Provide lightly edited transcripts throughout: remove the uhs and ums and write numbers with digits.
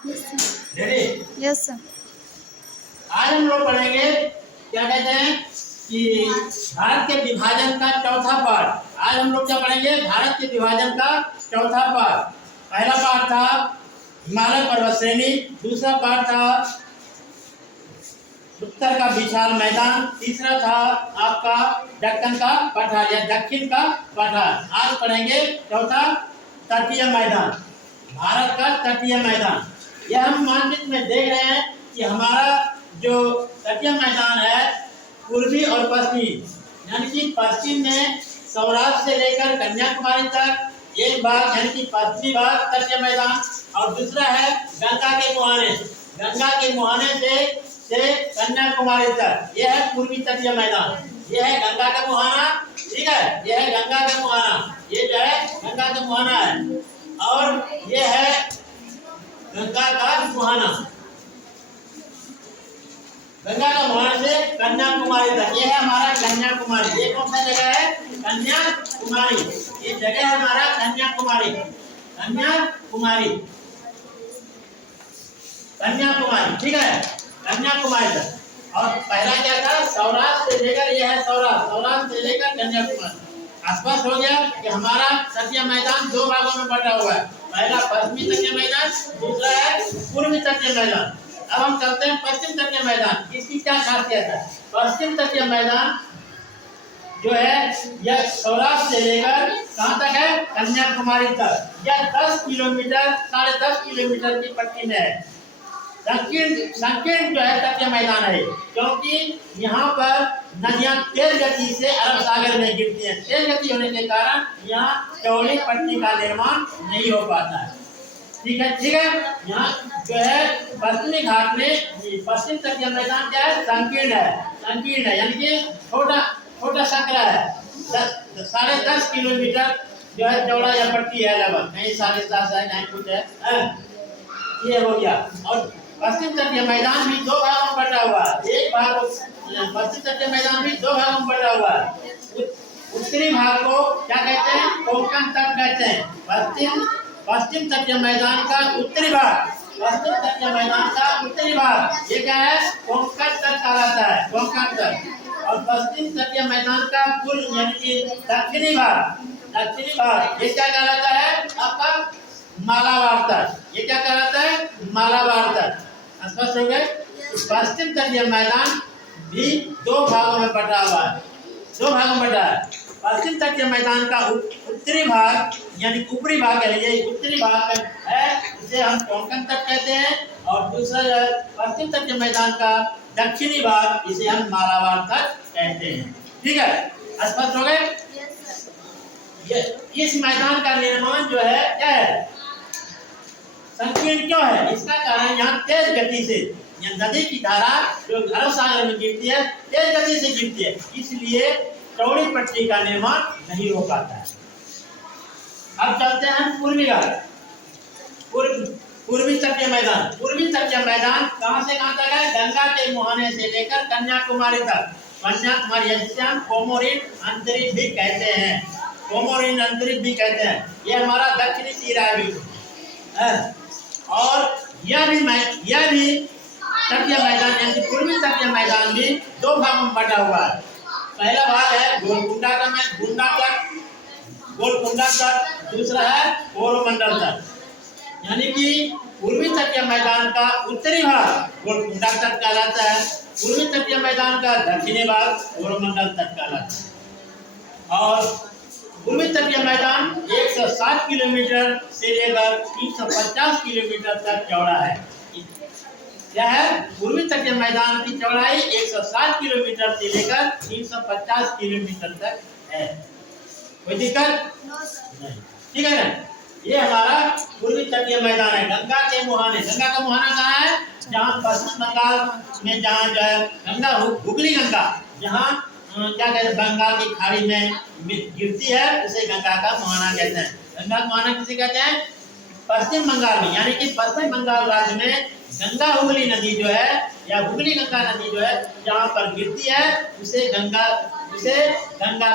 Ready? Yes sir. आज हम लोग पढ़ेंगे क्या कहते हैं कि भारत के विभाजन का चौथा पार्ट। आज हम लोग क्या पढ़ेंगे? भारत के विभाजन का चौथा पार्ट। पहला पार्ट था हिमालय पर्वत श्रेणी, दूसरा पार्ट था उत्तर का विशाल मैदान, तीसरा था आपका दक्कन का पठार या दक्षिण का पठार। आज पढ़ेंगे चौथा तटीय मैदान, भारत का तटीय मैदान। यह हम मानचित्र में देख रहे हैं कि हमारा जो तटीय मैदान है पूर्वी और पश्चिमी, यानी कि पश्चिम में सौराष्ट्र से लेकर कन्याकुमारी तक एक भाग यानी कि पश्चिमी भाग तटीय मैदान, और दूसरा है गंगा के मुहाने से कन्याकुमारी तक, यह है पूर्वी तटीय मैदान। यह है गंगा का मुहाना, ठीक है, यह है गंगा का मुहाना, ये जो है गंगा का मुहाना है, और ये है गंगा का मुहाना, गंगा का मुहाना से कन्याकुमारी तक, ये है हमारा कन्याकुमारी। ये कौन सा जगह है? कन्याकुमारी। ये जगह है हमारा कन्याकुमारी, कन्याकुमारी, ठीक है, कन्याकुमारी तक। और पहला क्या था? सौराष्ट्र से लेकर, यह है सौराष्ट्र से लेकर कन्याकुमारी। स्पष्ट हो गया कि हमारा तटीय मैदान दो भागों में बटा हुआ है, पहला पश्चिमी तटीय मैदान, दूसरा है पूर्वी तटीय मैदान। अब हम चलते हैं पश्चिम तटीय मैदान। इसकी क्या खासियत है? पश्चिम तटीय मैदान जो है यह सौराष्ट्र से लेकर कहाँ तक है? कन्याकुमारी तक। यह 10 किलोमीटर 10.5 किलोमीटर की पट्टी में है। संकीर्ण जो है तटीय मैदान है, क्योंकि यहाँ पर नदियाँ तेज गति से अरब सागर में गिरती हैं। तेज गति होने के कारण यहाँ चौड़ी पट्टी का निर्माण नहीं हो पाता है। ठीक है। यहाँ जो है पश्चिमी घाट में पश्चिम तटीय मैदान क्या है? संकीर्ण है, यानी कि छोटा संकरा है। 10.5 किलोमीटर जो है चौड़ा यह पट्टी है, लगभग कहीं 7.5 है, कहीं कुछ है। ये हो गया। और पश्चिम तटीय मैदान भी दो भागों में बटा हुआ है। एक भाग पश्चिम तटीय मैदान भी दो भागों में बटा हुआ है। उत्तरी भाग को क्या कहते हैं? कोंकण तट कहते हैं। पश्चिम तटीय मैदान का उत्तरी भाग, ये क्या है? कोंकण तट कहलाता है, कोंकण तट। और पश्चिम तटीय मैदान का कुल यानी कि दक्षिणी भाग ये क्या कहलाता है? आपका मालाबार तट। ये क्या कहलाता है? मालाबार तट। स्पष्ट हो गए? पश्चिम तटीय मैदान भी दो भागों में बटा हुआ है, पश्चिम तटीय मैदान का उत्तरी भाग यानी ऊपरी भाग है, ये उत्तरी भाग है, इसे हम कोंकण तट कहते हैं। और दूसरा पश्चिम तटीय मैदान का दक्षिणी भाग, इसे हम मालाबार तट कहते हैं। ठीक है, स्पष्ट हो गए? इस मैदान का निर्माण जो है क्या है? संकीर्ण क्यों है? इसका कारण यहाँ तेज गति से नदी की धारा जो अरब सागर में गिरती है, तेज गति से गिरती है, इसलिए चौड़ी पट्टी का निर्माण नहीं हो पाता है। अब चलते हैं पूर्वी घाट, पूर्वी तटीय मैदान कहाँ से कहाँ तक है? गंगा के मुहाने से लेकर कन्याकुमारी तक। कन्याकुमारी जिसे हम कोमोरिन अंतरिक्ष भी कहते हैं, ये हमारा दक्षिणी तीरा है। और यह भी तटीय मैदान यानी कि पूर्वी तटीय मैदान भी दो भागों में बटा हुआ है। पहला भाग है गोलकुंडा तट, दूसरा है कोरोमंडल तट। यानी कि पूर्वी तटीय मैदान का उत्तरी भाग गोलकुंडा तट कहलाता है, पूर्वी तटीय मैदान का दक्षिणी भाग कोरोमंडल तट कहलाता है। और पूर्वी तटीय मैदान 160 किलोमीटर से लेकर 350 किलोमीटर तक चौड़ा है। क्या है? पूर्वी तटीय मैदान की चौड़ाई 160 किलोमीटर से लेकर 350 किलोमीटर तक है। कोई दिक्कत नहीं? ठीक है ना? ये हमारा पूर्वी तटीय मैदान है। गंगा का मुहाना कहाँ है? जहाँ पश्चिम बंगाल में जहाँ जो है गंगा हुगली गंगा जहाँ क्या कहते हैं बंगाल की खाड़ी में गिरती है, उसे गंगा का मुहाना कहते हैं। गंगा का मुहाना किसे कहते हैं? पश्चिम बंगाल में, यानी कि पश्चिम बंगाल राज्य में गंगा हुगली नदी जो है या हुगली गंगा नदी जो है जहाँ पर गिरती है, उसे गंगा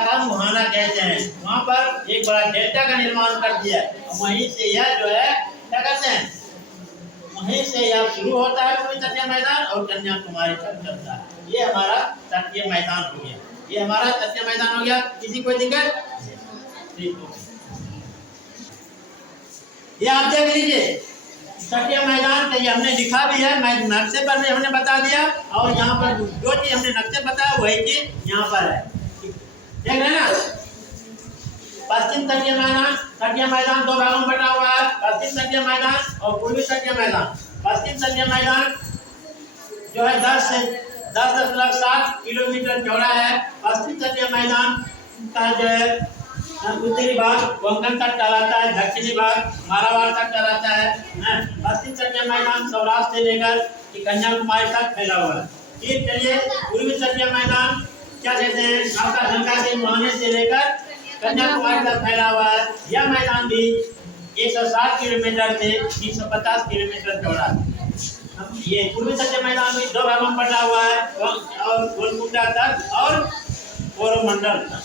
का मुहाना कहते हैं। वहाँ पर एक बड़ा डेल्टा का निर्माण कर दिया है, वहीं से यह जो है क्या कहते हैं? वहीं से यहाँ शुरू होता है पूर्वी तटीय मैदान और कन्याकुमारी तक चलता है। ये हमारा तटीय मैदान हो गया, ये हमारा तटीय मैदान हो गया। किसी कोई दिक्कत? ठीक हो। ये आप देख लीजिए तटीय मैदान का, ये हमने लिखा भी है, मैं नक्शे पर भी हमने बता दिया, और यहाँ पर जो चीज हमने नक्शे बताया वही चीज यहाँ पर है। देख रहे हैं ना, पश्चिम तटीय मैदान दो भागों में बटा हुआ है, पश्चिम तटीय मैदान और पूर्वी तटीय मैदान। पश्चिम तटीय मैदान जो है 10.7 किलोमीटर चौड़ा है। पश्चिम तटीय मैदान का जो है उत्तरी भाग कोंकण तक कहलाता है, दक्षिणी भाग मारवाड़ तक कहलाता है। पश्चिम तटीय मैदान सौराष्ट्र से लेकर कन्याकुमारी तक फैला हुआ है। ठीक, चलिए पूर्वी तटीय मैदान क्या कहते हैं, आपका गंगा के मुहाने से लेकर कन्याकुमारी तक फैला हुआ है। यह मैदान भी 160 किलोमीटर से 150 किलोमीटर चौड़ा है। ये पूर्वी तटीय मैदान में दो भागों में बटा हुआ है, और गोलकुंडा तक और कोरोमंडल तक।